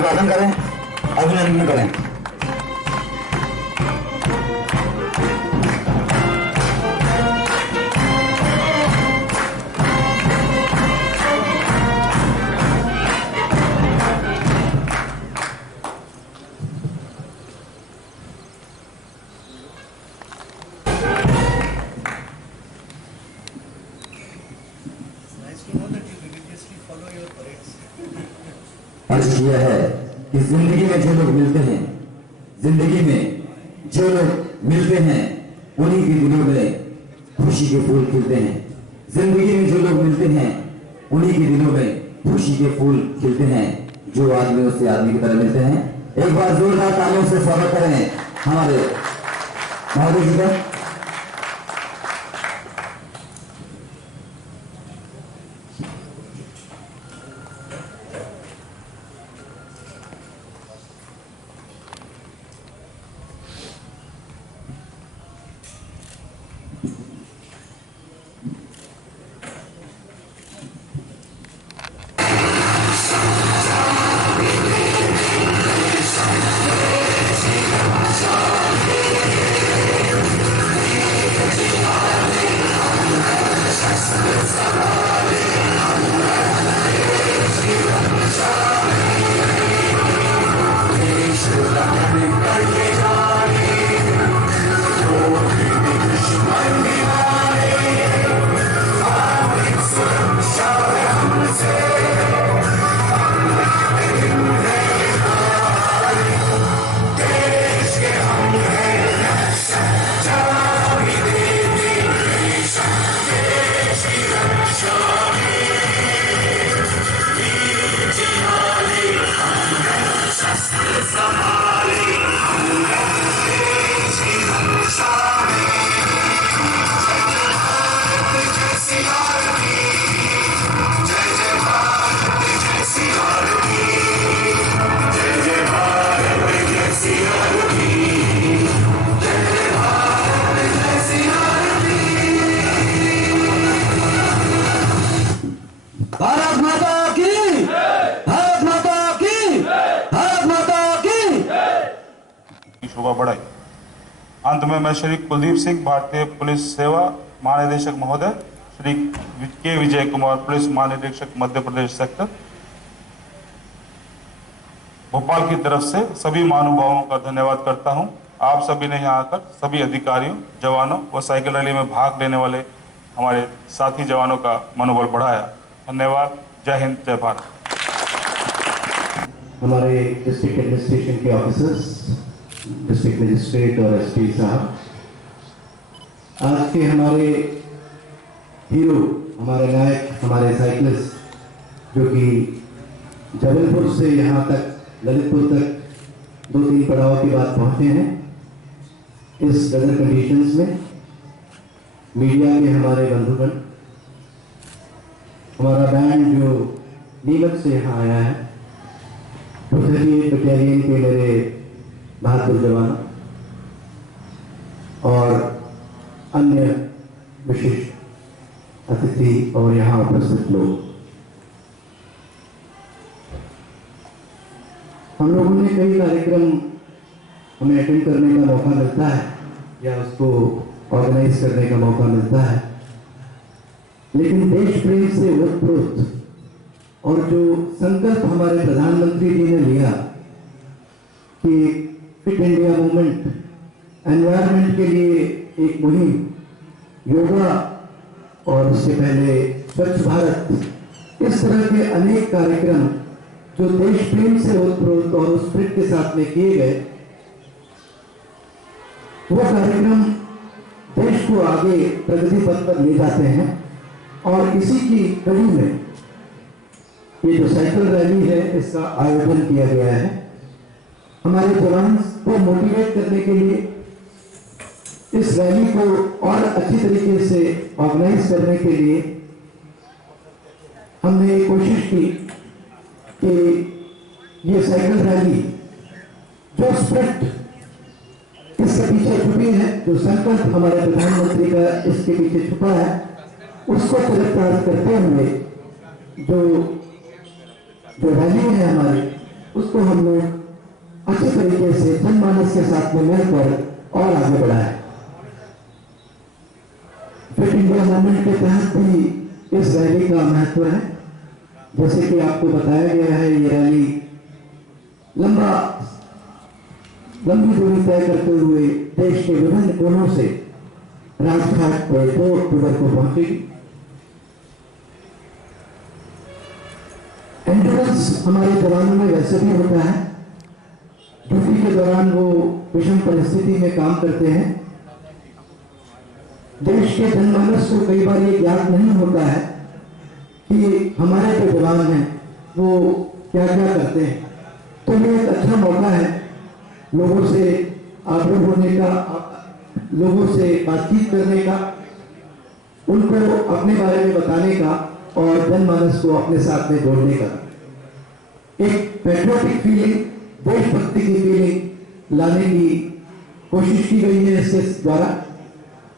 अभिवादन करें, अभिनंदन करें। अर्ज किया है कि जिंदगी में जो लोग मिलते हैं, जिंदगी में जो लोग मिलते हैं, उन्हीं के दिलों में खुशी के फूल खिलते हैं। जिंदगी में जो लोग मिलते हैं, उन्हीं के दिलों में खुशी के फूल खिलते हैं, जो आदमियों से आदमी की तरह मिलते हैं। एक बार जोरदार तालियों से स्वागत करें हमारे महोदय जी का। भारत माता की, भारत माता की, भारत माता की शोभा बढ़ाई। अंत में मैं श्री कुलदीप सिंह, भारतीय पुलिस सेवा महानिदेशक महोदय, श्री के विजय कुमार, पुलिस महानिरीक्षक मध्य प्रदेश सेक्टर भोपाल की तरफ से सभी महानुभावों का धन्यवाद करता हूं। आप सभी ने यहाँ आकर सभी अधिकारियों, जवानों व साइकिल रैली में भाग लेने वाले हमारे साथी जवानों का मनोबल बढ़ाया। धन्यवाद। जय हिंद, जय भारत। हमारे डिस्ट्रिक्ट एडमिनिस्ट्रेशन के ऑफिसर्स, डिस्ट्रिक्ट मजिस्ट्रेट और एसपी साहब, आज के हमारे हीरो, हमारे नायक, हमारे साइकिलिस्ट जो कि जबलपुर से यहाँ तक ललितपुर तक 2-3 पड़ाव के बाद पहुँचे हैं, इस वेदर कंडीशंस में मीडिया के हमारे बंधुगण, हमारा बैंड जो नीमच से यहाँ आया है, 238 बटालियन के मेरे बहादुर जवान और अन्य विशिष्ट अतिथि और यहाँ उपस्थित लोग, हम लोगों ने कई कार्यक्रम हमें अटेंड करने का मौका मिलता है या उसको ऑर्गेनाइज करने का मौका मिलता है, लेकिन देश प्रेम से ओतप्रोत और जो संकल्प हमारे प्रधानमंत्री जी ने लिया कि फिट इंडिया मूवमेंट, एनवायरनमेंट के लिए एक मुहिम, योगा और उससे पहले स्वच्छ भारत, इस तरह के अनेक कार्यक्रम जो देश प्रेम से ओतप्रोत और उस स्पिरिट के साथ में किए गए, वो कार्यक्रम देश को आगे प्रगति पथ पर ले जाते हैं। और इसी की कड़ी में ये जो साइकिल रैली है, इसका आयोजन किया गया है हमारे जवान को मोटिवेट करने के लिए, इस रैली को और अच्छी तरीके से ऑर्गेनाइज करने के लिए हमने कोशिश की कि ये साइकिल रैली जो स्पिरिट इसके पीछे छुपी है, जो संकल्प हमारे प्रधानमंत्री का इसके पीछे छुपा है, उसको चरितार्थ करते हुए जो रैली है हमारी, उसको हम लोग अच्छे तरीके से जनमानस के साथ में मिलकर और आगे बढ़ाएं। फिट इंडिया मूवमेंट के तहत भी इस रैली का महत्व है। जैसे कि आपको बताया गया है, ये रैली लंबी दूरी तय करते हुए देश के विभिन्न कोनों से राजघाट पर 2 अक्टूबर को पहुंचेगी। एंडोरेंस हमारे जवानों में वैसे भी होता है, ड्यूटी के दौरान वो विषम परिस्थिति में काम करते हैं। देश के जनमानस को कई बार ये ज्ञात नहीं होता है कि हमारे जो जवान हैं वो क्या क्या करते हैं। तो ये एक अच्छा मौका है लोगों से आग्रह होने का, लोगों से बातचीत करने का, उनको अपने बारे में बताने का और जनमानस को अपने साथ में जोड़ने का। एक पैट्रियोटिक फीलिंग, देशभक्ति की फीलिंग लाने की कोशिश की गई है इसके द्वारा,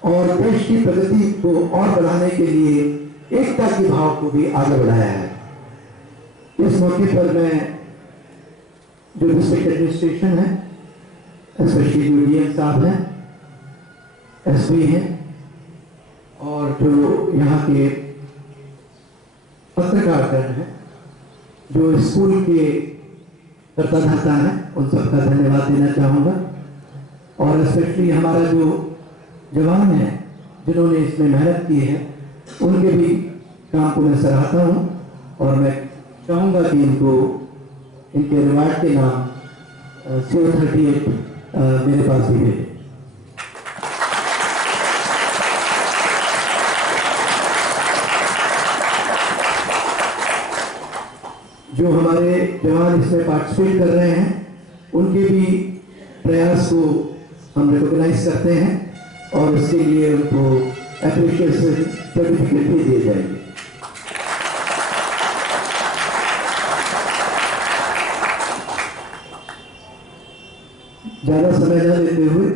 और देश की प्रगति को और बढ़ाने के लिए एकता के भाव को भी आगे बढ़ाया है। इस मौके पर मैं जो डिस्ट्रिक्ट एडमिनिस्ट्रेशन है, स्पेशली जो डीएम साहब हैं, एसपी हैं, और जो यहाँ के पत्रकारगण हैं, जो स्कूल के कर्ता धर्ता हैं, उन सबका धन्यवाद देना चाहूँगा। और स्पेशली हमारा जो जवान हैं जिन्होंने इसमें मेहनत की है, उनके भी काम को मैं सराहता हूँ, और मैं चाहूँगा कि इनके रिवार्ड के नाम CO38 मेरे पास भी है। जो हमारे जवान इसमें पार्टिसिपेट कर रहे हैं, उनके भी प्रयास को हम रिकॉग्नाइज करते हैं, और इसके लिए उनको एप्रिशिएशन सर्टिफिकेट भी दिए जाएंगे। ज़्यादा समय न लेते हुए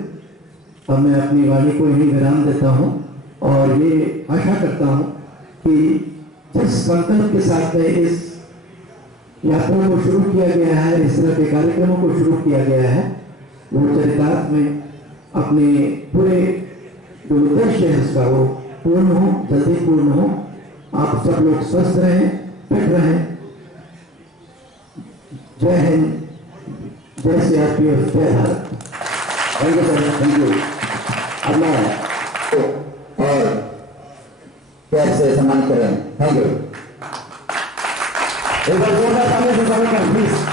अब मैं अपनी वाणी को यही विराम देता हूँ, और ये आशा करता हूँ कि जिस संकल्प के साथ में इस यात्रा को शुरू किया गया है, इस तरह के कार्यक्रमों को शुरू किया गया है, वो चरितार्थ में अपने पूरे जो उद्देश्य है उसका वो पूर्ण हो, जल्दी पूर्ण हो। आप सब लोग स्वस्थ रहें, फिट रहें। जय हिंद, जय CRPF, जय Bharat. Thank you sir, thank you. अब मैं और प्यार से सम्मान करें। Thank you. एक बार जोरदार ताली से स्वागत करें प्लीज।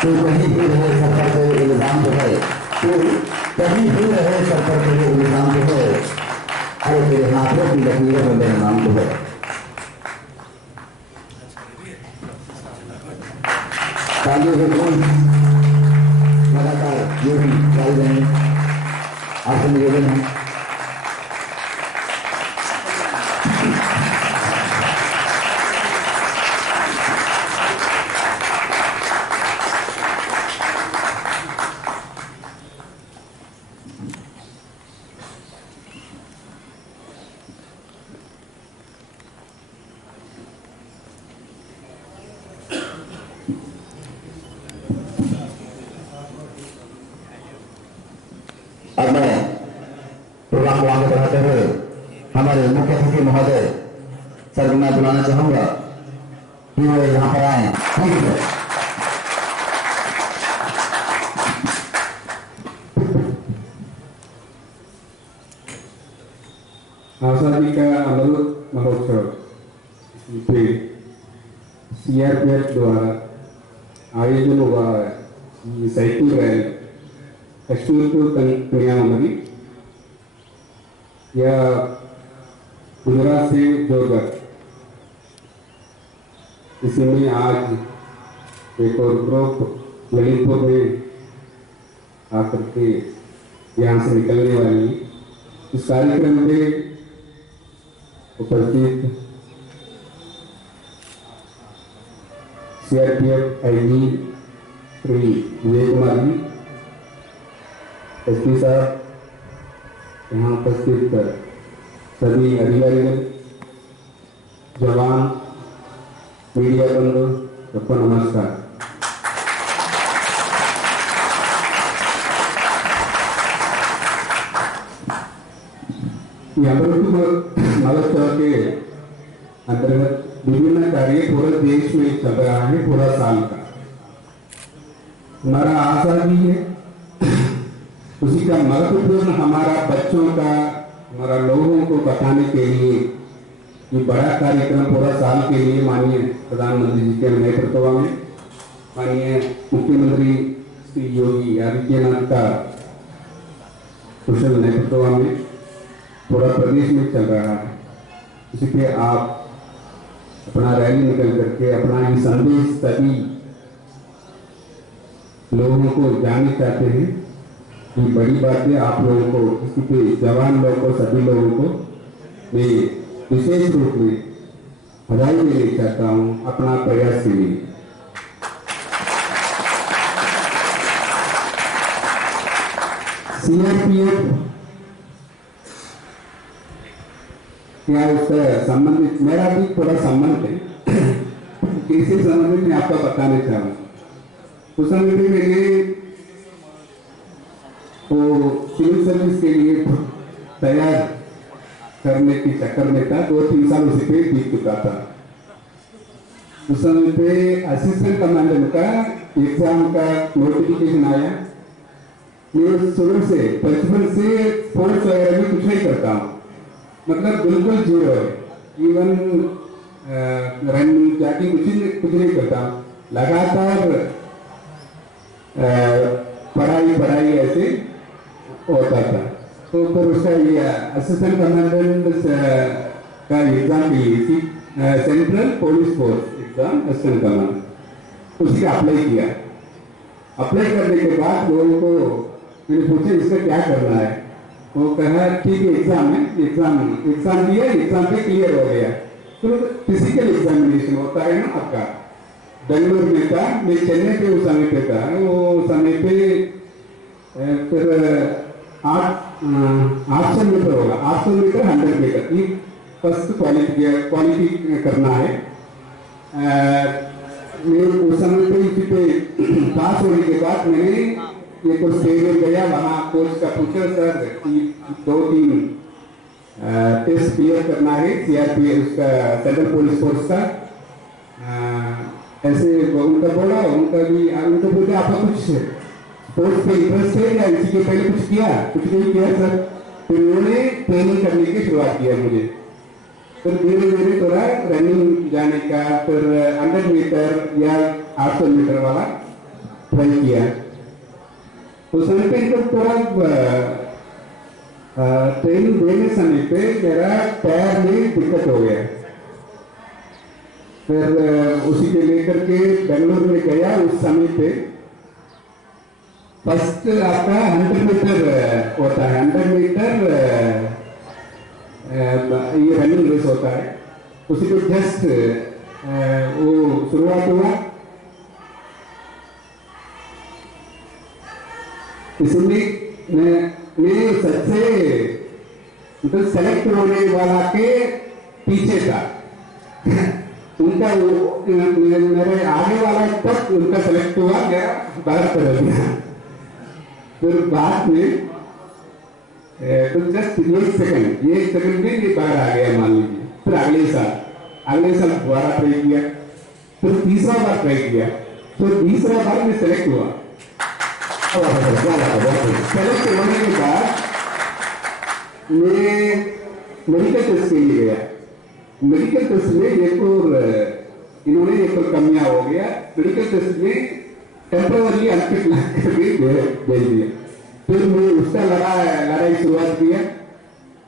तो कहीं भी रहे सर पर कोई इल्जाम जो है, तो कहीं भी रहे सर पर कोई इल्जाम जो है, अरे मेरे हाथों की लकीरों में मेरा नाम तो है। तालियों के गुण लगातार ये भी जारी रहें, आपसे निवेदन है। अब मैं प्रोग्राम को आगे बढ़ाते हुए हमारे मुख्य अतिथि महोदय सर को मैं बुलाना चाहूंगा कि वो यहाँ पर आए। Thank you sir. आजादी का अमृत महोत्सव CRPF द्वारा आयोजन हुआ है। ये cycle rally Kashmir to Kanyakumari या गुजरात से जोरगढ़, इसी में आज एक और ग्रुप ललितपुर में आकर के यहाँ से निकलने वाली। इस कार्यक्रम में उपस्थित सीआरपीएफ आईजी श्री विजय कुमार जी, एसपी साहब, यहाँ उपस्थित सभी अधिकारीगण, जवान, मीडिया बंधु, सबको नमस्कार। ये अमृत महोत्सव के अंतर्गत विभिन्न कार्य पूरे देश में चल रहा है पूरा साल का। हमारा आशा भी है उसी का महत्वपूर्ण हमारा बच्चों का, हमारा लोगों को बताने के लिए ये बड़ा कार्यक्रम पूरा साल के लिए माननीय प्रधानमंत्री जी के नेतृत्व में, माननीय मुख्यमंत्री श्री योगी आदित्यनाथ का कुशल नेतृत्व में पूरा प्रदेश में चल रहा है। इसी पे आप अपना रैली निकल करके अपना ये संदेश सभी लोगों को जानना चाहते हैं। ये बड़ी बात है, आप लोगों को, इसी पे जवान लोगों को, सभी लोगों को मैं विशेष रूप में बधाई देना चाहता हूँ अपना प्रयास के लिए। सीआरपीएफ क्या उसका संबंधित, मेरा भी थोड़ा संबंध है, कैसे संबंधित मैं आपको बताना चाहूँ। उस समय पे मैंने वो सिविल सर्विस के लिए तैयार करने के चक्कर में था, 2-3 साल उसी पे बीत चुका था। उस समय पे असिस्टेंट कमांडर का एग्जाम का नोटिफिकेशन आया। मैं शुरू से, बचपन से स्पोर्ट्स वगैरह में कुछ नहीं करता हूँ, मतलब बिल्कुल जीरो है। इवन रनिंग जॉगिंग कुछ नहीं करता, लगातार पढ़ाई ऐसे होता था। तो फिर उसका ये असिस्टेंट कमांडेंट का एग्जाम के लिए central police force exam assistant commandant, उसकी अप्लाई किया। अप्लाई करने के बाद लोगों को मैंने पूछा इसका क्या करना है, वो कहा ठीक है एग्जाम है, एग्जाम दिया, एग्जाम पे क्लियर हो गया। फिर फिजिकल एग्जामिनेशन होता है ना आपका, बेंगलुरु में था, मैं चेन्नई पे उस समय पे था। वो समय पे फिर 800 मीटर होगा, 800 मीटर 100 मीटर, ये फर्स्ट क्वालिटी करना है। मैं उस समय पे इसी पे पास होने के बाद मैंने ये कुछ स्टेडियम गया, वहाँ कोच का पूछा सर 2-3 टेस्ट क्लियर करना है सीआरपीएफ उसका, सेंट्रल पुलिस फोर्स का। ऐसे उनका बोला, उनको बोलते आपका कुछ स्पोर्ट्स पे इंटरेस्ट है या इसी के पहले कुछ किया? कुछ नहीं किया सर। फिर उन्होंने ट्रेनिंग करने की शुरुआत किया मुझे। फिर धीरे धीरे थोड़ा रनिंग जाने का, फिर 100 मीटर या 800 मीटर वाला ट्राई किया। उस समय पे इनको थोड़ा ट्रेनिंग देने समय पे मेरा पैर में दिक्कत हो गया। फिर उसी के लेकर के बेंगलुरु में गया। उस समय पे फर्स्ट आपका 100 मीटर होता है, 100 मीटर ये रनिंग रेस होता है। उसी पे जस्ट वो शुरुआत हुआ। इसमें मैं सबसे मतलब सेलेक्ट होने वाला के पीछे था। उनका मेरे आगे वाला तक उनका सेलेक्ट हुआ, मेरा बाहर कर दिया। फिर बाद में तो जस्ट 1 सेकंड में ये बाहर आ गया मान लीजिए। फिर अगले साल दोबारा ट्राई किया, फिर तीसरा बार ट्राई किया, तो तीसरा बार मैं सेलेक्ट हुआ। सेलेक्ट होने के बाद मैं मेडिकल टेस्ट के लिए गया। मेडिकल टेस्ट में इन्होंने एक और कमियां हो गया। मेडिकल टेस्ट में टेम्पररी अनफिट करके भेज दिया। फिर मैं उसका लड़ाई शुरुआत किया।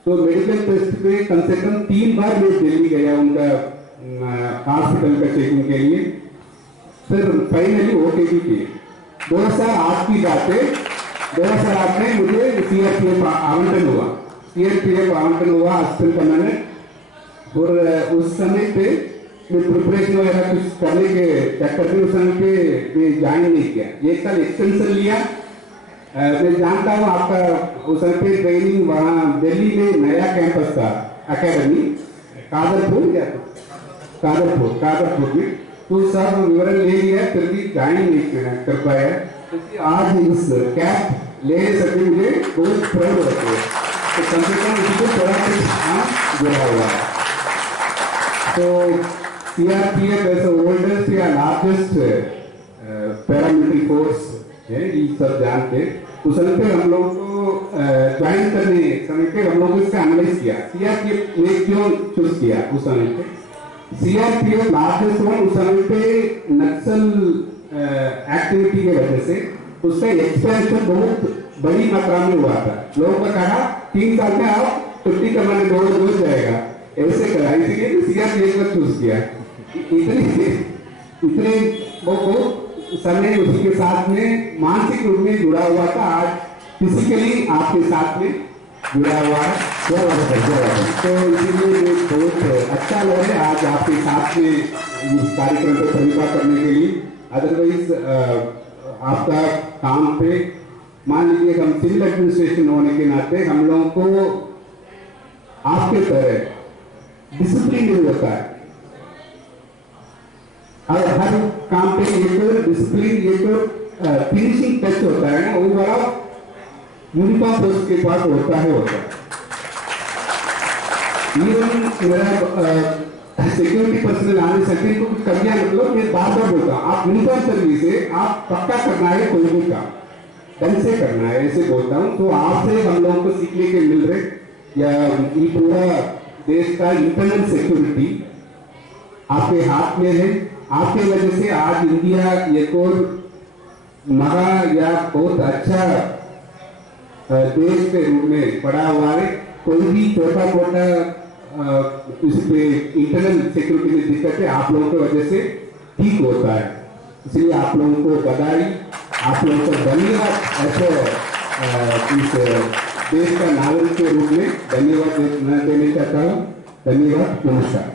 तो मेडिकल टेस्ट में कम से कम 3 बार मैं दिल्ली गया उनका हॉस्पिटल का चेकिंग के लिए। फिर फाइनली ओटीपी किए। 2008 की बात है। 2008 में मुझे सीआरपीएफ आवंटन हुआ। CRPF आवंटन हुआ असिस्टेंट कमांडेंट और उस समय पे मैं प्रिपरेशन वगैरह कुछ करने के चक्कर में उस समय पे मैं ज्वाइन नहीं किया, 1 साल एक्सटेंशन लिया। मैं जानता हूँ आपका उस समय पे ट्रेनिंग वहाँ दिल्ली में नया कैंपस था अकेडमी कादरपुर में, तो सब विवरण ले लिया फिर भी ज्वाइन नहीं कर पाया। क्योंकि आज इस कैप लेने से मुझे बहुत प्राउड होती है, तो कम से कम इसको थोड़ा कुछ जुड़ा हुआ है। तो CRPF as the oldest या लार्जेस्ट पैरामिलिट्री फोर्स है, ये सब जानते। उस समय पे हम लोग को ज्वाइन करने समय पे हम लोग को इसका एनालाइज किया CRPF ने क्यों चूज किया। उस समय पे CRPF लार्जेस्ट वन उस समय पे नक्सल एक्टिविटी के वजह से उसका एक्सपेंशन बहुत बड़ी मात्रा में हुआ था। लोगों का कहा 3 साल में आप 50 कमाने दो जाएगा, ऐसे करा, इसीलिए CRPF को चूज किया। इतने बहुत समय उसके साथ में मानसिक रूप में जुड़ा हुआ था, आज फिजिकली आपके साथ में जुड़ा हुआ है। तो इसीलिए बहुत अच्छा लग रहा है आज आपके साथ में इस कार्यक्रम को समीक्षा करने के लिए। अदरवाइज आपका काम पे मान लीजिए हम सिविल एडमिनिस्ट्रेशन होने के नाते हम लोगों को आपके तरह डिसिप्लिन नहीं होता है, और हर काम पे एक डिसिप्लिन एक फिनिशिंग टच होता है ना, वो बड़ा यूनिफॉर्म फोर्स के पास होता है। इवन मेरा सिक्योरिटी पर्सनल आने सकते को कुछ कमियां, मतलब मैं बार बार बोलता हूँ, आप यूनिफॉर्म सर्विस से आप पक्का करना है, कोई भी काम ढंग से करना है, ऐसे बोलता हूँ। तो आपसे हम लोगों को सीखने के मिल रहे, या ये पूरा देश का इंटरनल सिक्योरिटी आपके हाथ में है। आपके वजह से आज इंडिया एक और महा या बहुत अच्छा देश के रूप में पड़ा हुआ है। कोई भी छोटा मोटा इंटरनल सिक्योरिटी में दिक्कत है, आप लोगों की वजह से ठीक होता है। इसलिए आप लोगों को बधाई, आप लोगों को धन्यवाद, ऐसे इस देश का नागरिक के रूप में धन्यवाद देना चाहता हूँ। धन्यवाद, नमस्कार।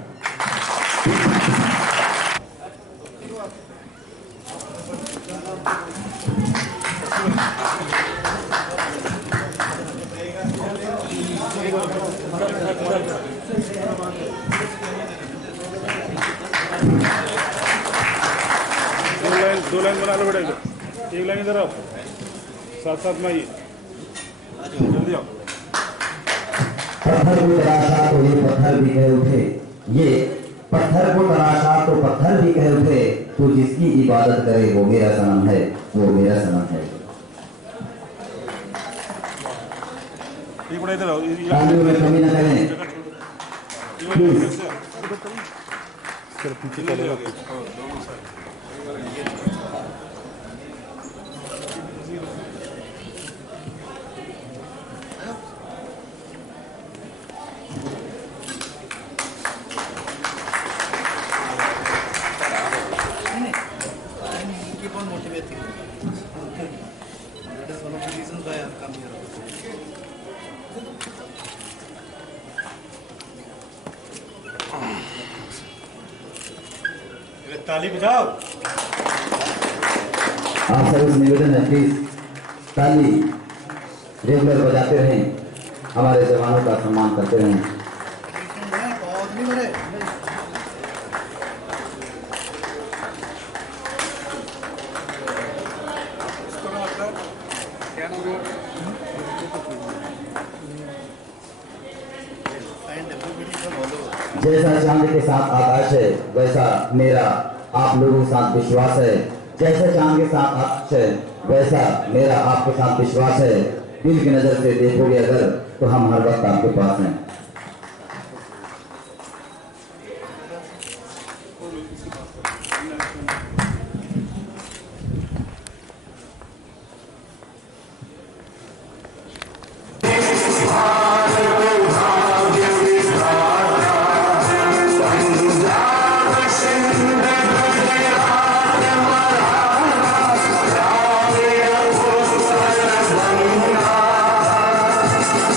दो लाइन बना लो बेटा, एक लाइन इधर आओ, साथ साथ में आइए, जल्दी आओ। पत्थर को तराशा तो ये पत्थर भी कह उठे, ये पत्थर को तराशा तो पत्थर भी कह उठे, तो जिसकी इबादत करे वो मेरा सनम है, वो मेरा सनम है। एक बड़ा इधर आओ, तालियों में कमी न करें प्लीज। चलो पीछे चलेगा। ताली बजाओ। आप सब से निवेदन है, प्लीज ताली रेगुलर बजाते रहें, हमारे जवानों का सम्मान करते रहें। जैसा चांद के साथ आकाश है, वैसा मेरा आप लोगों के साथ विश्वास है। जैसा चांद के साथ आकाश है, वैसा मेरा आपके साथ विश्वास है। दिल की नजर से देखोगे अगर, तो हम हर वक्त आपके पास हैं।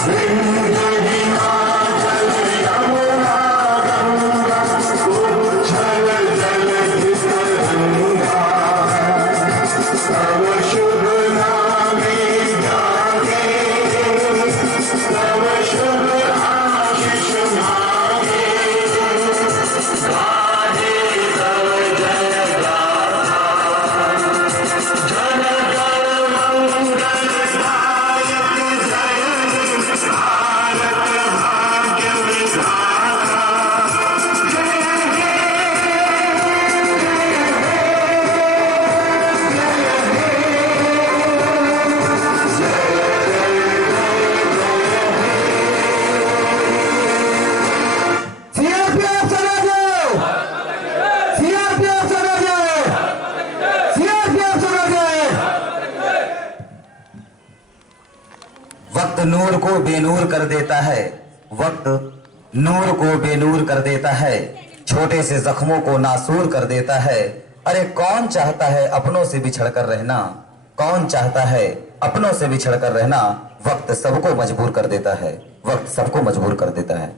Bring नूर को बेनूर कर देता है, वक्त नूर को बेनूर कर देता है, छोटे से जख्मों को नासूर कर देता है। अरे कौन चाहता है अपनों से बिछड़ कर रहना, कौन चाहता है अपनों से बिछड़ कर रहना। वक्त सबको मजबूर कर देता है, वक्त सबको मजबूर कर देता है।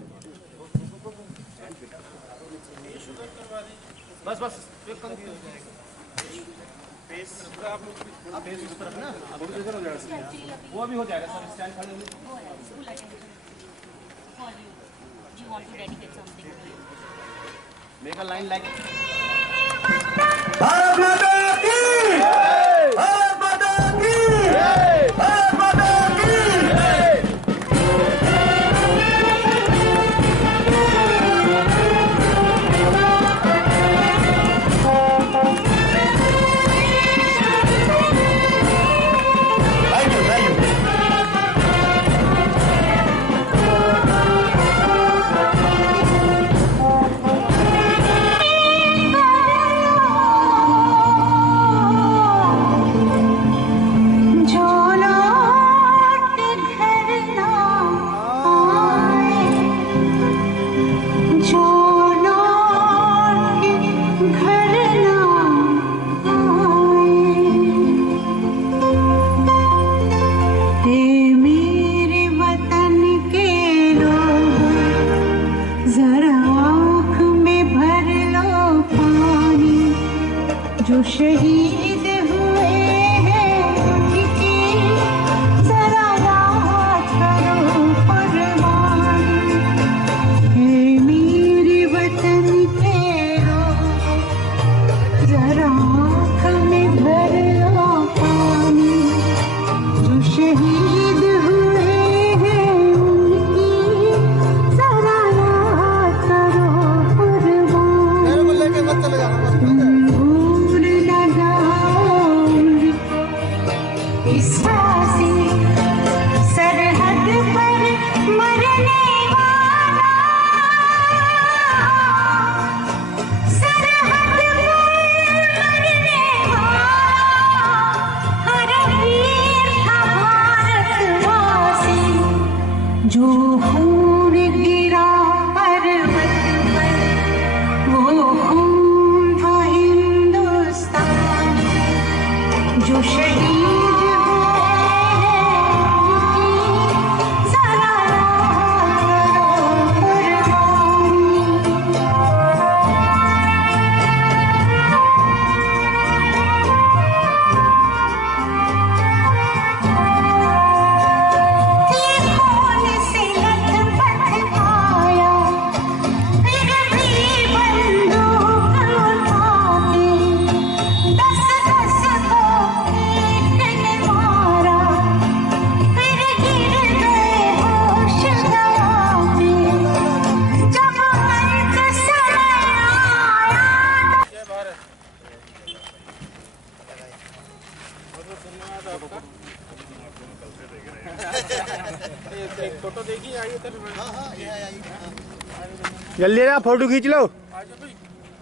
वो भी हो जाएगा सर, स्टैंड खड़े होंगे। Do you want to dedicate something to him? Make a line like Bharat माता की जय! भारत माता की जय! भारत माता की जय! जो शहीद हुए हैं उनकी जरा याद करो कुर्बानी। हे मेरे वतन के लोगों, जरा आँख में भर लो पानी। जो शहीद हुए हैं उनकी जरा याद करो कुर्बानी। सरहद पर मरने वाला, सरहद पर मरने वाला हर वीर था भारतवासी। जो खून गिरा पर्वत पर वो खून था हिंदुस्तान। जो शहीद फोटो देखिए, आइए इधर। जल्दी ना फोटो खींच लो।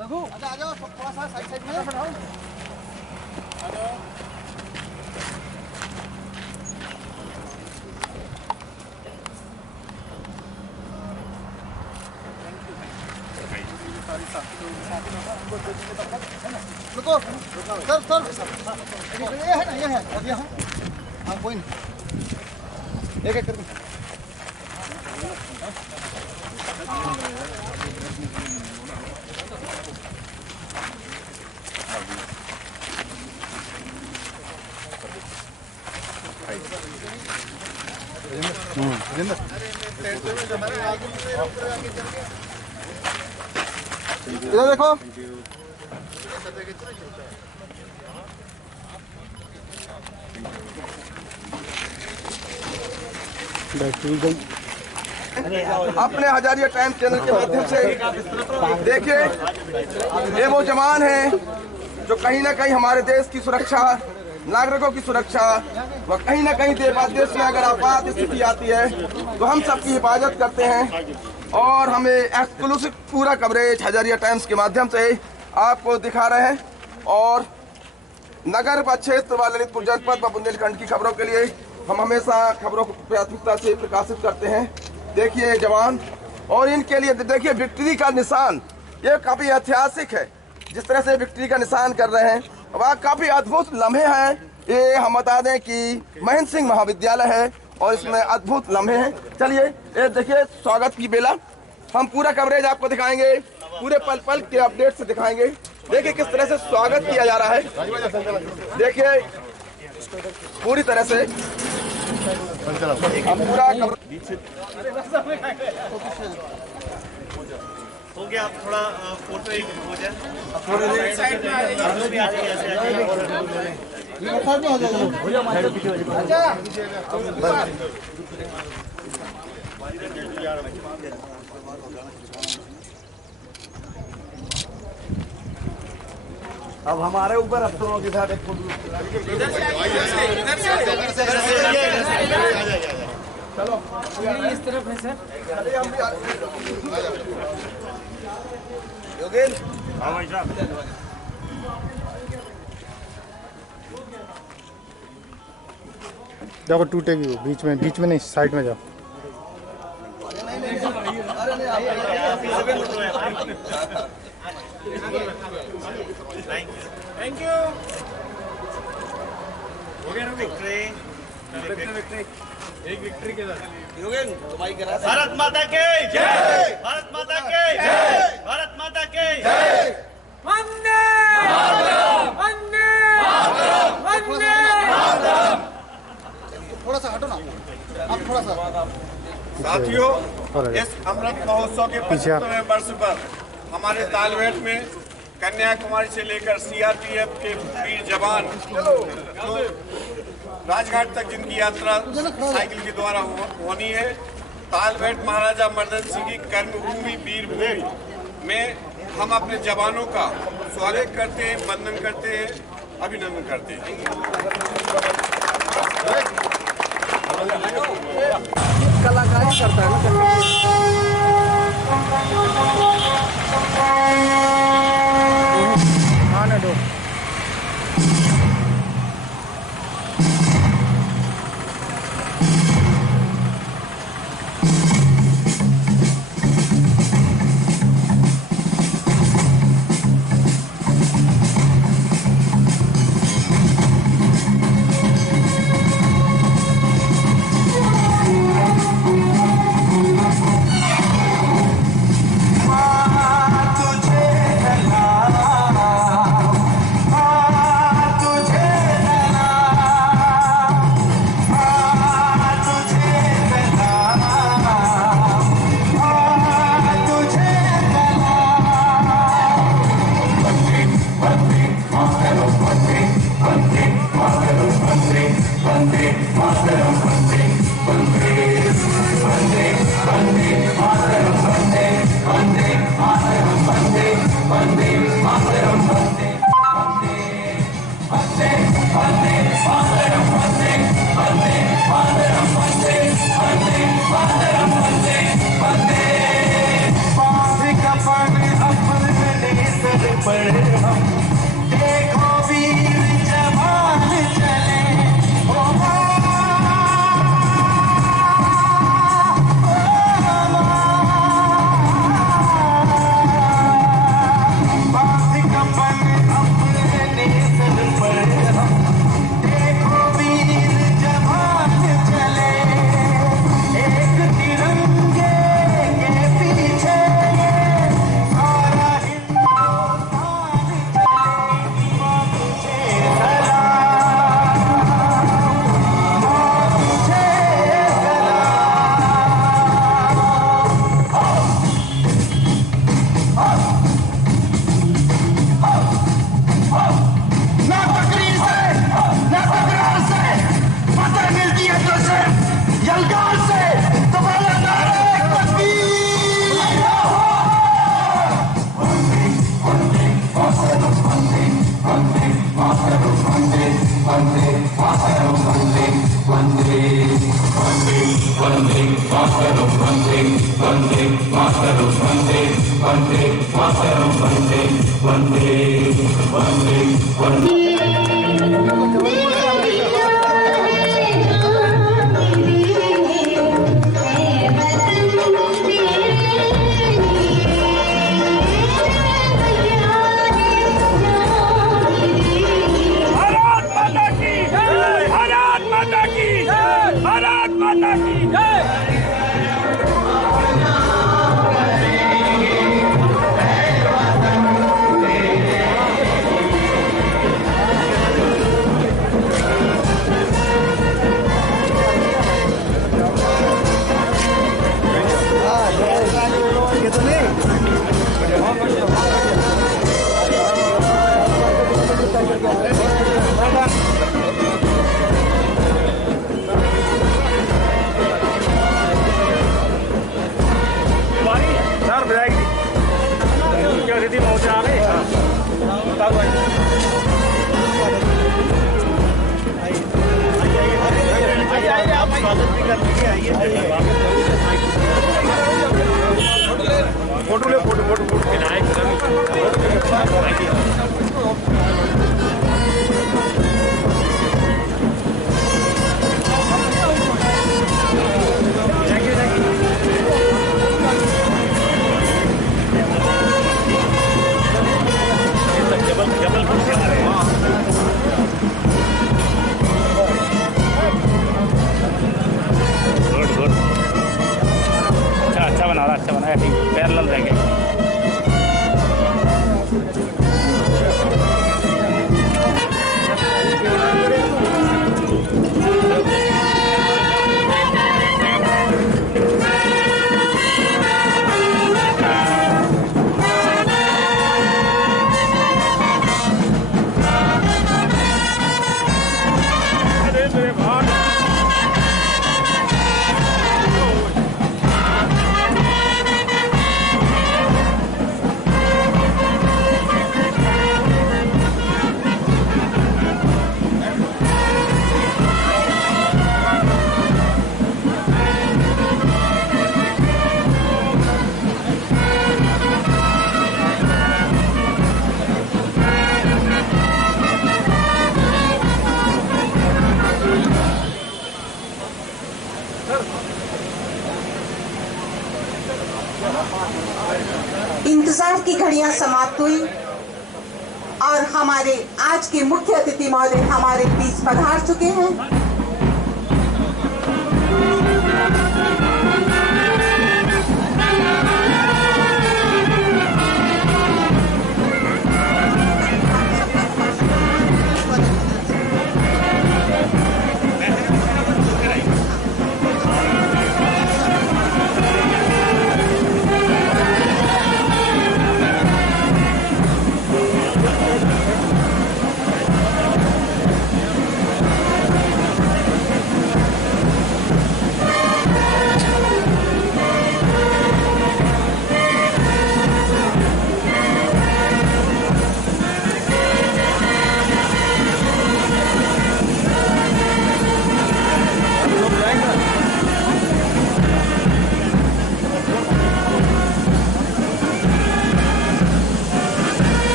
रघु आ जाओ, थोड़ा सा साइड में बढ़ाओ। आ जाओ। रुको सर ये है ना, ये है अब यहाँ। हाँ कोई नहीं, एक एक करके। इधर देखो। अपने हजारिया टाइम्स चैनल के माध्यम से देखिए, ये वो जवान हैं जो कहीं ना कहीं हमारे देश की सुरक्षा, नागरिकों की सुरक्षा व कहीं ना कहीं देश में अगर आपात स्थिति आती है तो हम सबकी हिफाजत करते हैं। और हमें एक्सक्लूसिव पूरा कवरेज हजारिया टाइम्स के माध्यम से आपको दिखा रहे हैं। और नगर व क्षेत्र व ललितपुर जनपद व बुंदेलखंड की खबरों के लिए हम हमेशा खबरों को प्राथमिकता से प्रकाशित करते हैं। देखिए जवान, और इनके लिए देखिए विक्ट्री का निशान, ये काफ़ी ऐतिहासिक है जिस तरह से विक्ट्री का निशान कर रहे हैं। वह काफ़ी अद्भुत लम्हे हैं। ये हम बता दें कि महेंद्र सिंह महाविद्यालय है और इसमें अद्भुत लम्हे हैं। चलिए ये देखिए स्वागत की बेला, हम पूरा कवरेज आपको दिखाएंगे, पूरे पल पल के अपडेट से दिखाएंगे। देखिए किस तरह से स्वागत किया जा रहा है। देखिए पूरी तरह से हम पूरा हो गया। आप थोड़ा फोटो एक हो जाए। अब हमारे ऊपर अफसरों के साथ एक फोटो चलो इस तरफ है सर। योगेश देखो टूटेगी वो, बीच में नहीं, साइड में जाओ। Thank you. हो गया विक्ट्री, एक विक्ट्री के साथ। योगेश तुम्हारी करा। भारत माता के जय, भारत माता के जय, भारत माता के जय। वंदे मातरम, वंदे मातरम, वंदे मातरम। थोड़ा सा हटो ना आप, थोड़ा सा। साथियों, इस अमृत महोत्सव के 75वें वर्ष पर हमारे तालबेट में कन्याकुमारी से लेकर सीआरपीएफ के वीर जवान जो राजघाट तक जिनकी यात्रा साइकिल के द्वारा होनी है, तालबेट महाराजा मर्दन सिंह की कर्मभूमि वीरभूमि में हम अपने जवानों का स्वागत करते हैं, वंदन करते हैं, अभिनंदन करते हैं। कलाकारी करता है आने दो। अच्छा बना रहा, अच्छा बनाया, ठीक पैरेलल रहेंगे। इंतजार की घड़ियां समाप्त हुई और हमारे आज के मुख्य अतिथि महोदय हमारे बीच पधार चुके हैं।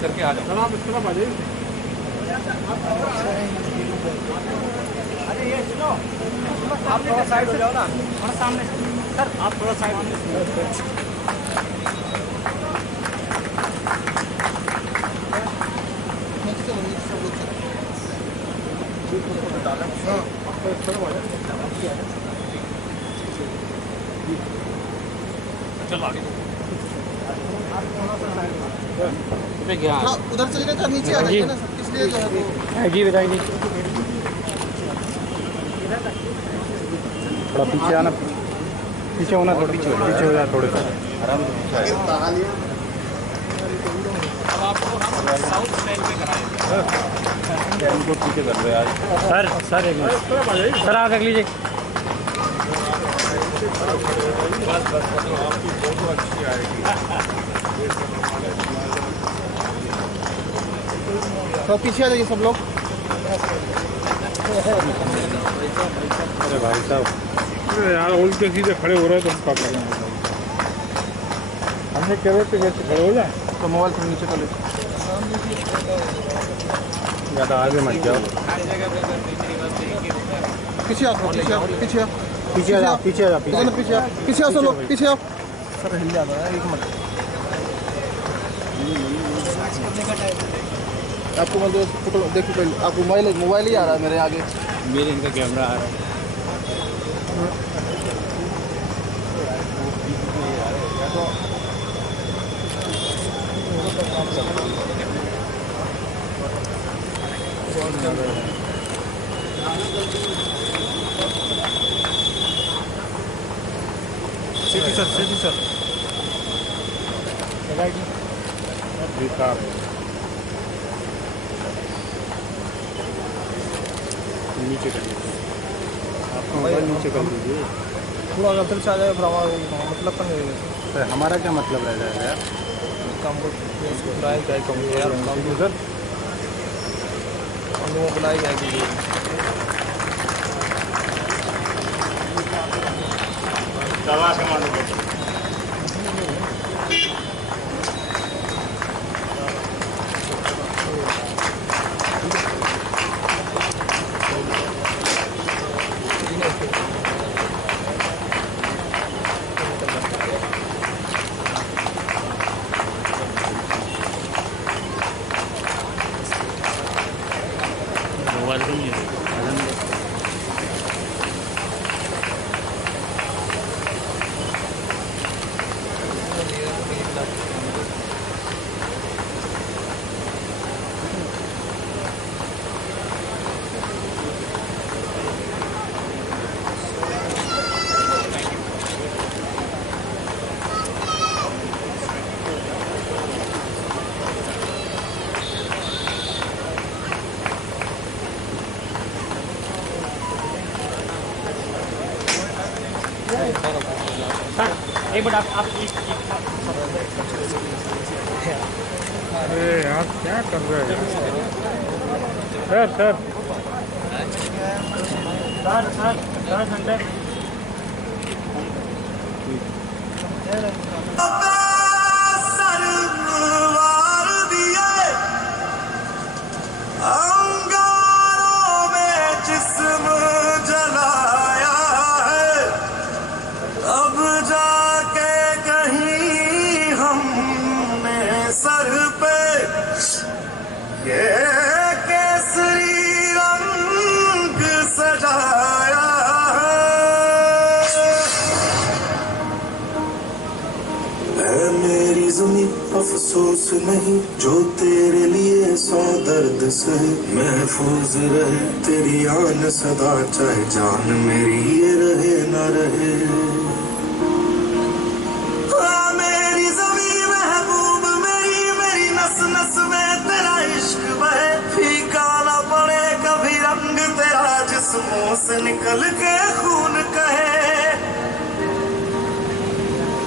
करके आ जाओ आप इस तरफ आ जाइए। अरे ये सुनो, आप थोड़ा साइड हो जाओ ना, थोड़ा सामने सर, आप थोड़ा साइड चलो आगे उधर चले गए, नीचे आ जाइए ना, इसलिए जो है वो जी बताइए। थोड़ा पीछे आना, पीछे होना, थोड़ा पीछे हो जाए थोड़े सा आराम से। साउथ स्टाइल पे कराएं, इनको पीछे कर रहे आज सर एक मिनट सर, आगे लीजिए। बस आपकी फोटो अच्छी आएगी। तो पीछे आ जाइए सब लोग। अरे भाई साहब यार उल्टे सीधे खड़े हो रहे तो हम क्या करें? हमने कह रहे थे वैसे खड़े हो जाए तो मोबाइल थोड़ा नीचे कर लो, ज़्यादा आगे मत जाओ। पीछे आओ, पीछे आओ, पीछे आओ, पीछे आ जाओ, पीछे आ जाओ, पीछे आओ, पीछे आओ, चलो पीछे आओ। सर हिल जाता है, एक मिनट। आपको मैं फोटो देखो पहले, आपको मोबाइल ही आ रहा है मेरे आगे, मेरे इनका कैमरा आ रहा है। सीधी सर, सीधी सर। बेकार है। नीचे कर लीजिए, आपका मोबाइल नीचे कर लीजिए, थोड़ा अंदर से आ जाए, मतलब का नहीं है सर। हमारा क्या मतलब रह जाएगा यार? काम को इसको बुलाया क्या कम यार, काम सर हम लोगों को बुलाया क्या कि दवा से मालूम एक मिनट आप अरे यार क्या कर रहे हैं सर? सर घंटे अफसोस नहीं जो तेरे लिए सौ दर्द सहे, महफूज रहे तेरी आन सदा, चाहे जान मेरी ये रहे न रहे। मेरी ज़मीं महबूब मेरी, मेरी नस नस में तेरा इश्क बहे, फीका न पड़े कभी रंग तेरा, जिस्मों से निकल के खून कहे।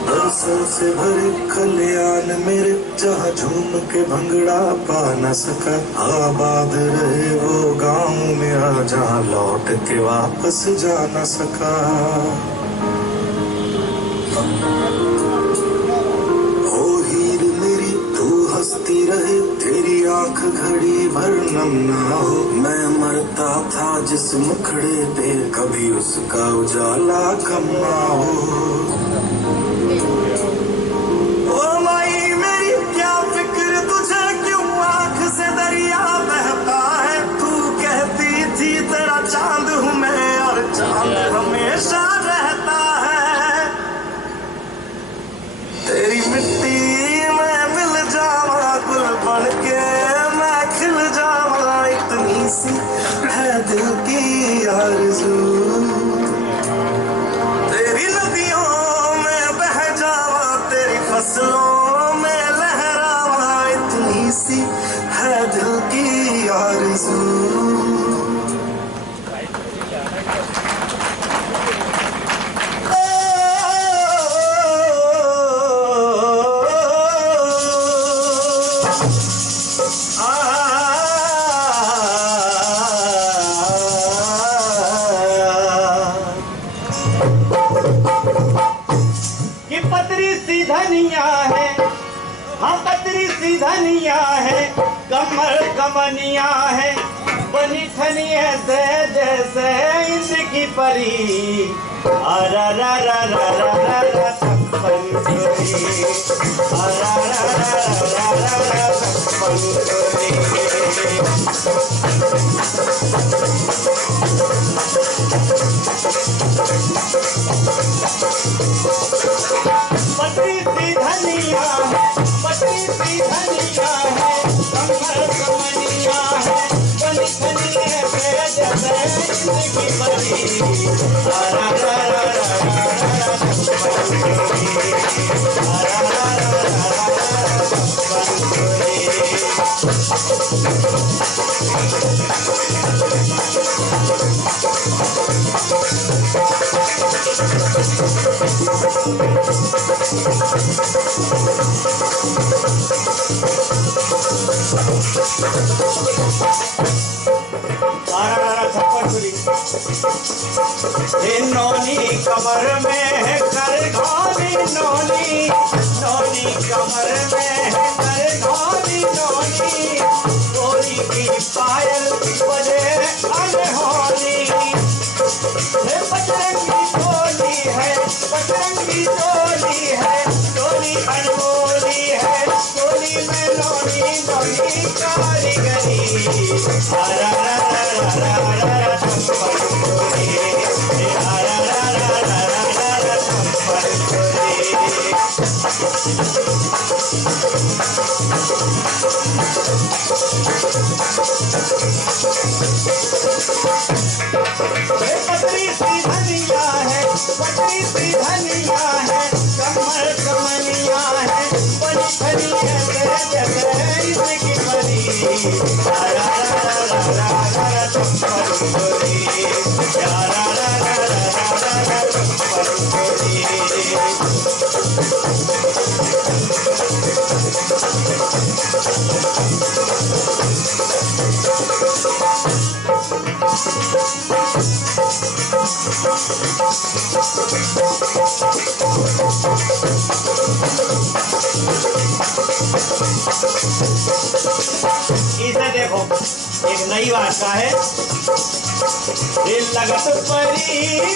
बरसों से भरे खलियान मेरे, जहाँ झूम के भंगड़ा पा न सका, आबाद रहे वो गाँव मेरा, जहाँ लौट के वापस जा न सका। ओ हीर मेरी तू हंसती रहे, तेरी आंख घड़ी भर नम ना हो, मैं मरता था जिस मुखड़े पे, कभी उसका उजाला कम ना हो। चांद हूँ मैं और चांद हमेशा रहता है, तेरी मिट्टी में मिल जावा, गुल बन के मैं खिल जावा, इतनी सी है दिल की आरज़ू, तेरी नदियों में बह जावा, तेरी फसलों में लहरावा, इतनी सी है दिल की आरज़ू। पतरी सी धनिया है, हाँ पतरी सी धनिया है, कमर कमनिया है, बनी ठनी ऐसे जैसे इनकी परी, अरा रा रा रा रा रा रा छप्पन छोरी, अरा रा रा रा रा रा छप्पन छोरी। पतरी सी धनिया है, पतरी सी धनिया है, कमर कमनिया है, बनी ठनी ऐसे जैसे इनकी परी, अरा रा रा रा रा रा छप्पन छोरी, अरा रा रा रा रा रा छप्पन छोरी। नौनी कमर में है कर घोनी नौनी, नौनी कमर में है कर घोनी नौनी, गोरी की पायल बजे अनहोनी, बजरंगी टोली है, बजरंगी टोली है, टोली अनमोली है, टोली में नौनी नौनी कारीगरी, रा रा रा रा रा रा छप्पन छोरी, रा रा रा रा रा रा रा छप्पन छोरी। पतरी सी धनिया है, पतरी सी धनिया है, कमर कमनिया है, बनी ठनी ऐसे जैसे इनकी परी, रा रा रा रा रा रा छप्पन छोरी, रा रा रा रा रा रा छप्पन छोरी। इसे देखो, एक नई भाषा है। लगत परी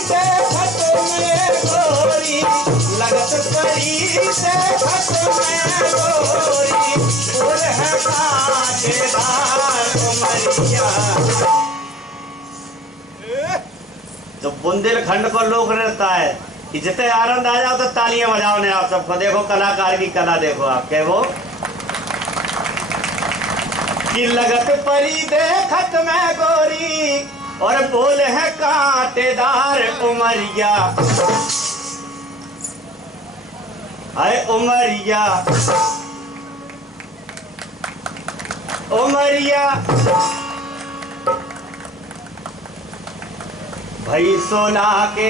देखत में गोरी, लगत परी देखत में गोरी, फूल है कांटेदार उमरिया। तो बुंदेलखंड को लोग रहता है कि जितने आनंद आ जाओ तो तालियां बजाओ ने आप सबको। देखो कलाकार की कला देखो आप, क्या वो कि लगत परी देखत में गोरी और बोल है कांटेदार उमरिया, हाय उमरिया उमरिया। भाई सोना के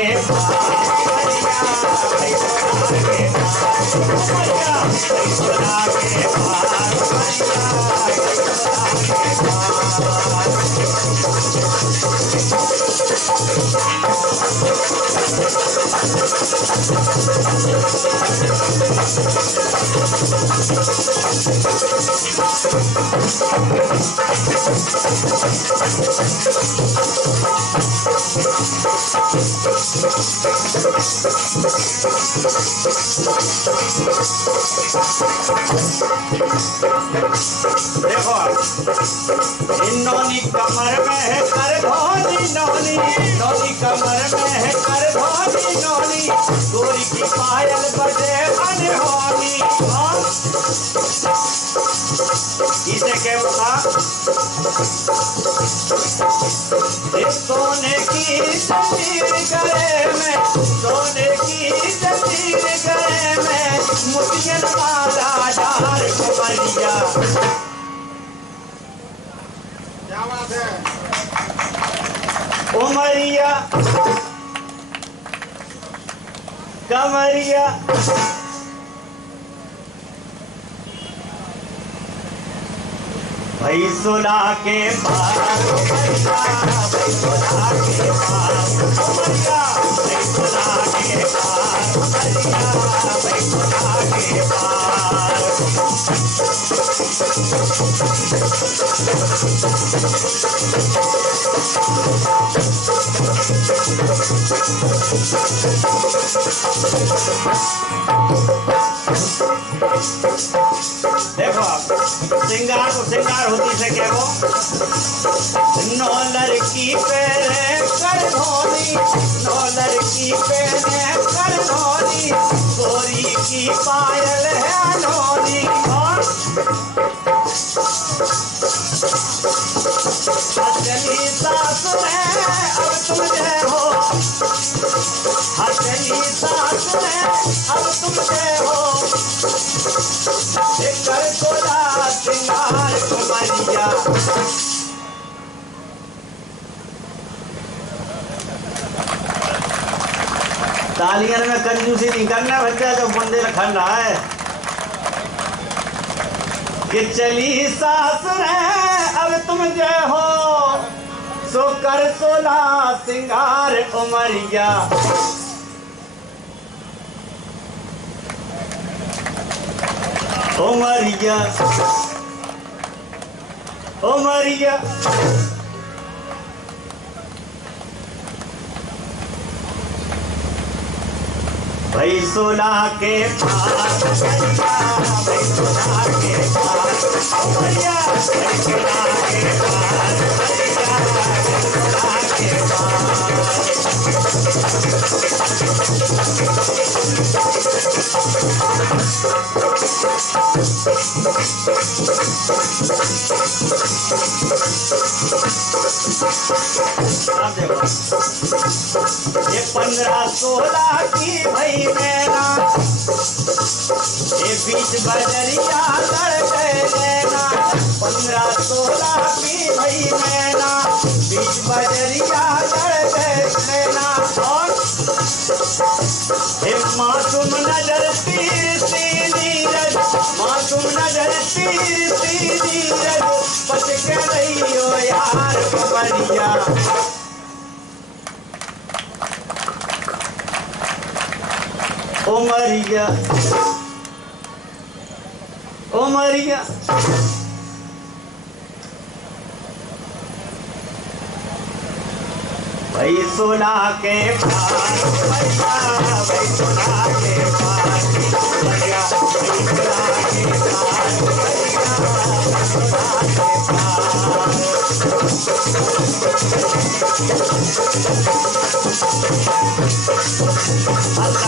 देखो नौनी कमर में है कर धोनी नौनी, नौनी कमर में है कर धोनी नौनी, गोरी की पायल बजे अनहोनी। इसे क्या बोला? सोने की जंजीर गले में, सोने की जंजीर गले में, मुझे वाला डार कमरिया। क्या बात है? उमरिया कमरिया भाई सुना के पार भाई सुना के पार भाई सुना के पार वैकुंठा के पार। देखो आप श्रृंगार को श्रृंगार होती से क्या वो नो लड़की पहने कर धोनी, नो लड़की पहने कर धोनी, गोरी की पायल है अनोनी। और हथेली सास है अब तुम जय हो, हथेली सास है अब तुम जय हो, कर तोला श्रृंगार कुमारिया। तालियन में कंजूसी नहीं करना बच्चा जो बंदे खन रहा है कि चली सास है अब तुम जय हो, सो कर सोला श्रृंगार उमरिया। उमरिया उमरिया भाई सोला के पास भाई सोला के पास उमरिया, भाई सोला के पास सोला के ये 15-16 की भई मैना, ये बीच बजरिया लड़ गए नैना। 15-16 की भई मैना, बीच बजरिया लड़ गए नैना। और मासूम नजर तीर सी नीरज, मासूम नजर तीर सी नीरज, बच के रही हो यार कबरिया। उमरिया उमरिया भाई सोला के पार उमरिया, भाई सोला के पार उमरिया, भाई सोला के पार उमरिया, सोला के पार।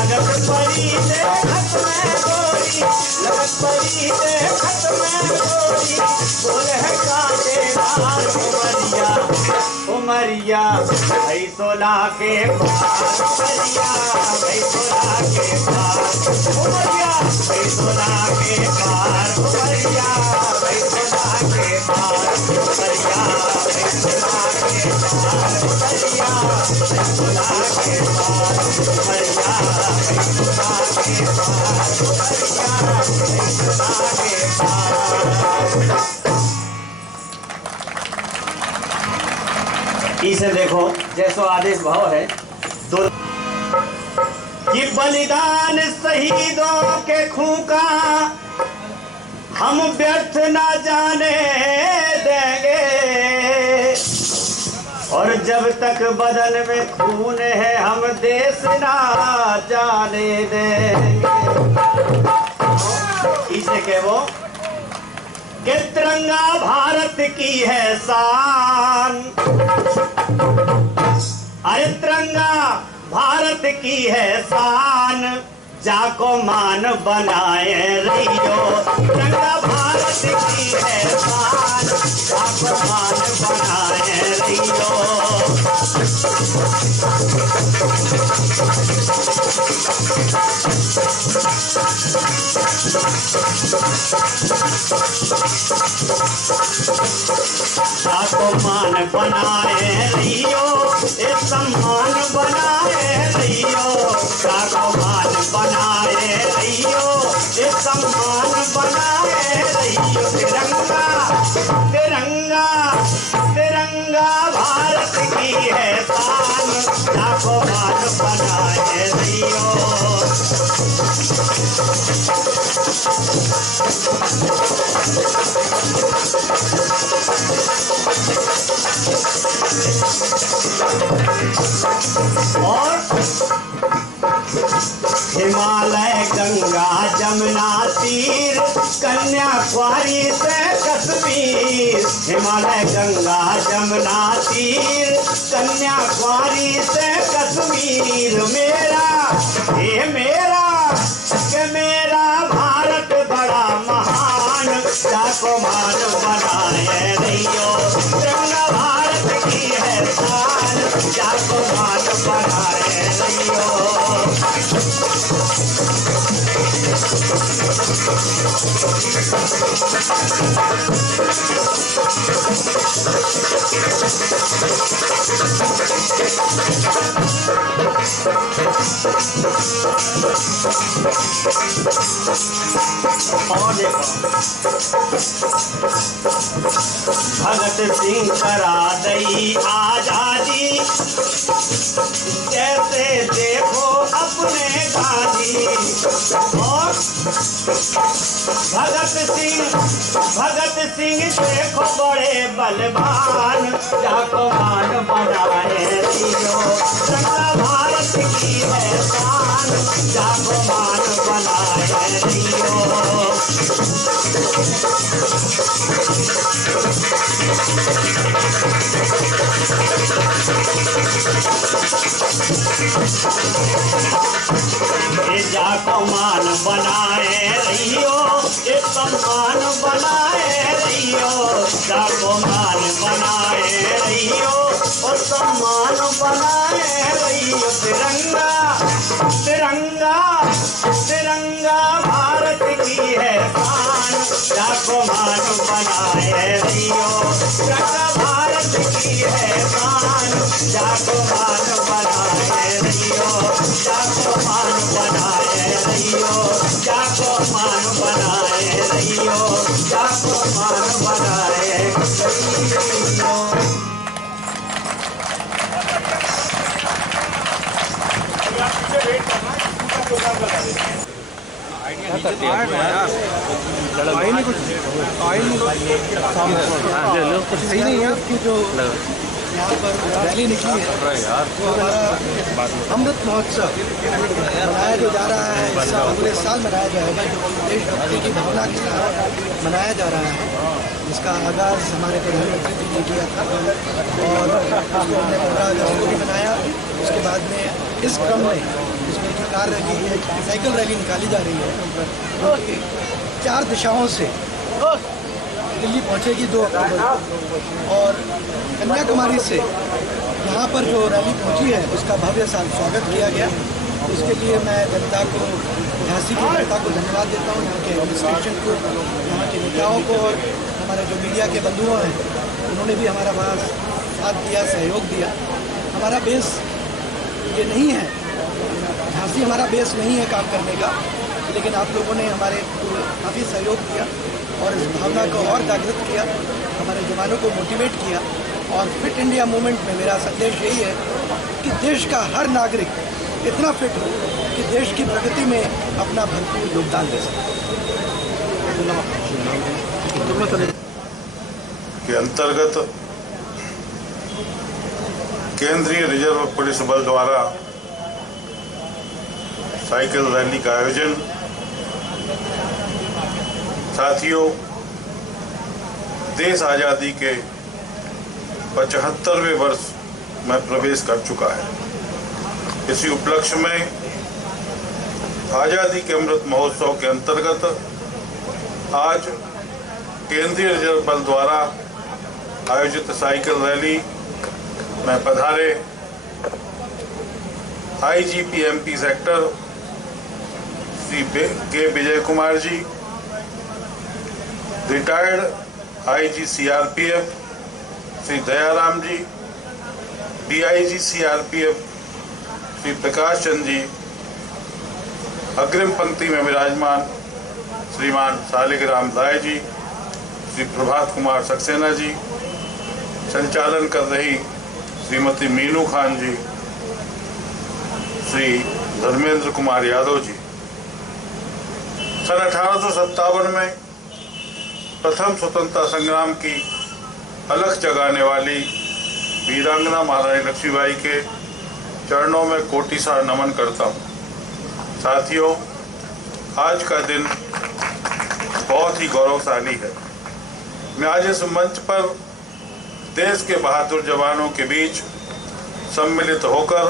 लगत परी देखत में गोरी, लगत परी देखत में गोरी, बोले है कांटेदार उमरिया। उमरिया भाई सोला के पार उमरिया, भाई सोला के पार उमरिया, भाई सोला के पार उमरिया, भाई सोला के पार उमरिया, भाई सोला के पार उमरिया, भाई सोला के पार उमरिया, भाई सोला के पार उमरिया, भाई सोला के पार। इसे देखो जैसो आदेश भाव है दो कि बलिदान शहीदों के खून का हम व्यर्थ ना जाने देंगे, और जब तक बदन में खून है हम देश ना जाने देंगे। इसे के वो कि तिरंगा भारत की है शान, अरे तिरंगा भारत की है शान, जाको मान बनाए रहियो। तिरंगा भारत की है शान, जाको मान बनाए रहियो। जाको मान बनाए रहियो, ए सम्मान बनाए रहियो। जाको मान बनाए रहियो, ए सम्मान बनाए रहियो। तिरंगा तिरंगा तिरंगा भारत की है शान, जाको मान बनाए रहियो। और हिमालय गंगा जमुना तीर कन्याकुमारी से कश्मीर, हिमालय गंगा जमुना तीर कन्याकुमारी से कश्मीर, मेरा ये मेरा कि मेरा भारत बड़ा महान, जाको मान बनाए रहियो, तिरंगा भारत की है शान, जाको मान बनाए रहियो। भगत सिंह करा दई आजादी, कैसे देखो अपने गांधी। और भगत सिंह देखो बड़े बलवान, जाको मान बनाए रहियो, तिरंगा भारत की है शान, जाको मान बनाए रहियो। जाको मान बनाए रहियो, एक सम्मान बनाए रहियो, जाको मान बनाए रहियो और सम्मान बनाए रहियो। तिरंगा तिरंगा तिरंगा भारत की है शान, जाको मान बनाए रहियो, तिरंगा भारत की है शान, जाको मान बनाए रहियो, जाको मान बनाए रहियो, जाको मान बनाए रहियो, जाको मान बनाए रहियो। सही नहीं है आपकी जो यहाँ पर रैली निकली है, वो हमारा अमृत महोत्सव मनाया जो जा रहा है, इस साल पूरे साल मनाया जाएगा, जो देशभक्ति की भावना के साथ मनाया जा रहा है, जिसका आगाज़ हमारे प्रधानमंत्री जी ने किया था और उसको हमने 15 अगस्त को भी मनाया। उसके बाद में इस क्रम में जिसमें की कार रैली है, साइकिल रैली निकाली जा रही है, जो कि 4 दिशाओं से दिल्ली पहुंचेगी 2 अक्टूबर, और कन्याकुमारी से यहाँ पर जो रैली पहुंची है उसका भव्य स्वागत किया गया। उसके लिए मैं जनता को, झांसी की जनता को धन्यवाद देता हूँ, यहाँ के एडमिनिस्ट्रेशन को, यहाँ के नेताओं को और हमारे जो मीडिया के बंधुओं हैं उन्होंने भी हमारा बड़ा साथ दिया, सहयोग दिया। हमारा बेस ये नहीं है, झांसी हमारा बेस नहीं है काम करने का, लेकिन आप लोगों ने हमारे काफ़ी सहयोग किया और इस भावना को और जागृत किया, हमारे जवानों को मोटिवेट किया। और फिट इंडिया मूवमेंट में मेरा संदेश यही है कि देश का हर नागरिक इतना फिट हो कि देश की प्रगति में अपना भरपूर योगदान दे सके। के अंतर्गत केंद्रीय रिजर्व पुलिस बल द्वारा साइकिल रैली का आयोजन। साथियों, देश आज़ादी के 75वें वर्ष में प्रवेश कर चुका है। इसी उपलक्ष्य में आज़ादी के अमृत महोत्सव के अंतर्गत आज केंद्रीय रिजर्व बल द्वारा आयोजित साइकिल रैली में पधारे IGP MP sector Shri K Vijay Kumar ji, retired IG CRPF Shri Dayaram ji, DIG CRPF Shri Prakash Chandra ji, अग्रिम पंक्ति में विराजमान श्रीमान शालिग्राम राय जी, श्री प्रभात कुमार सक्सेना जी, संचालन कर रही श्रीमती मीनू खान जी, श्री धर्मेंद्र कुमार यादव जी। सन 1857 में प्रथम स्वतंत्रता संग्राम की अलख जगाने वाली वीरांगना महारानी लक्ष्मीबाई के चरणों में कोटि सा नमन करता हूँ। साथियों, आज का दिन बहुत ही गौरवशाली है। मैं आज इस मंच पर देश के बहादुर जवानों के बीच सम्मिलित होकर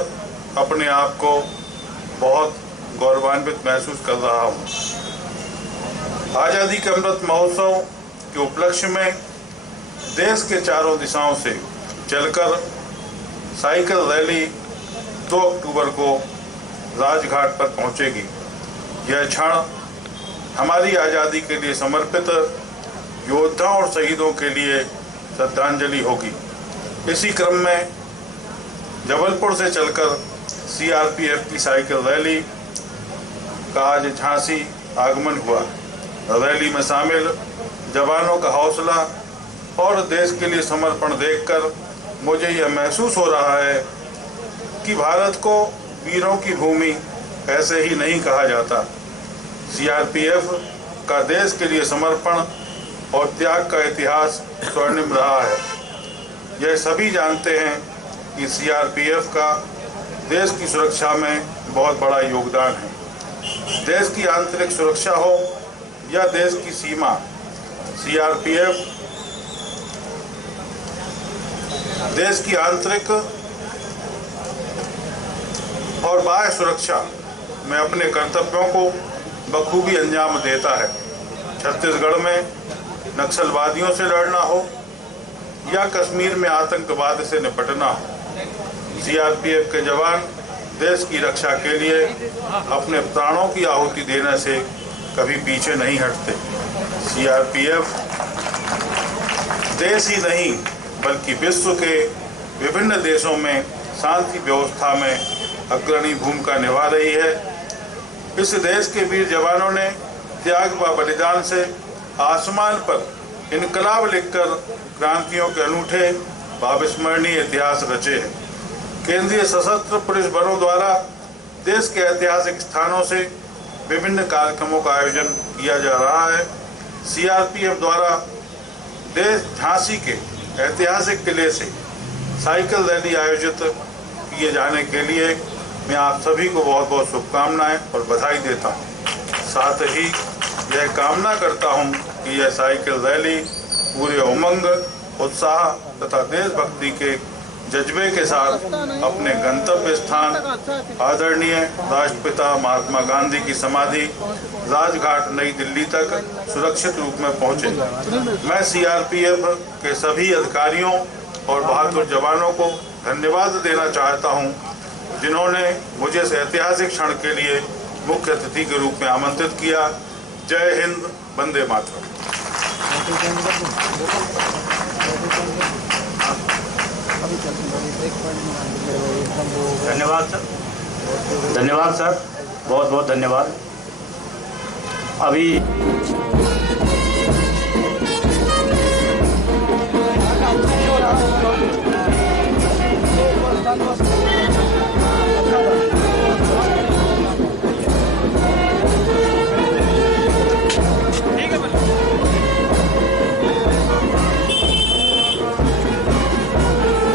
अपने आप को बहुत गौरवान्वित महसूस कर रहा हूँ। आज़ादी के अमृत महोत्सव के उपलक्ष्य में देश के चारों दिशाओं से चलकर साइकिल रैली 2 अक्टूबर को राजघाट पर पहुंचेगी। यह क्षण हमारी आज़ादी के लिए समर्पित योद्धाओं और शहीदों के लिए श्रद्धांजलि होगी। इसी क्रम में जबलपुर से चलकर सीआरपीएफ की साइकिल रैली का आज झांसी आगमन हुआ। रैली में शामिल जवानों का हौसला और देश के लिए समर्पण देखकर मुझे यह महसूस हो रहा है कि भारत को वीरों की भूमि ऐसे ही नहीं कहा जाता। सीआरपीएफ का देश के लिए समर्पण और त्याग का इतिहास स्वर्णिम रहा है। यह सभी जानते हैं कि सीआरपीएफ का देश की सुरक्षा में बहुत बड़ा योगदान है। देश की आंतरिक सुरक्षा हो या देश की सीमा, सीआरपीएफ देश की आंतरिक और बाह्य सुरक्षा में अपने कर्तव्यों को बखूबी अंजाम देता है। छत्तीसगढ़ में नक्सलवादियों से लड़ना हो या कश्मीर में आतंकवाद से निपटना हो, सीआरपीएफ के जवान देश की रक्षा के लिए अपने प्राणों की आहुति देने से कभी पीछे नहीं हटते। सीआरपीएफ देश ही नहीं बल्कि विश्व के विभिन्न देशों में शांति व्यवस्था में अग्रणी भूमिका निभा रही है। इस देश के वीर जवानों ने त्याग व बलिदान से आसमान पर इनकलाब लिखकर क्रांतियों के अनूठे व अविस्मरणीय इतिहास रचे हैं। केंद्रीय सशस्त्र पुलिस बलों द्वारा देश के ऐतिहासिक स्थानों से विभिन्न कार्यक्रमों का आयोजन किया जा रहा है। सीआरपीएफ द्वारा देश झांसी के ऐतिहासिक किले से साइकिल रैली आयोजित किए जाने के लिए मैं आप सभी को बहुत बहुत शुभकामनाएं और बधाई देता हूं। साथ ही यह कामना करता हूं कि यह साइकिल रैली पूरे उमंग, उत्साह तथा देशभक्ति के जज्बे के साथ अपने गंतव्य स्थान आदरणीय राष्ट्रपिता महात्मा गांधी की समाधि राजघाट नई दिल्ली तक सुरक्षित रूप में पहुंचे। मैं सीआरपीएफ के सभी अधिकारियों और बहादुर जवानों को धन्यवाद देना चाहता हूं, जिन्होंने मुझे इस ऐतिहासिक क्षण के लिए मुख्य अतिथि के रूप में आमंत्रित किया। जय हिंद, वंदे मातरम। धन्यवाद सर, धन्यवाद सर, बहुत बहुत धन्यवाद। अभी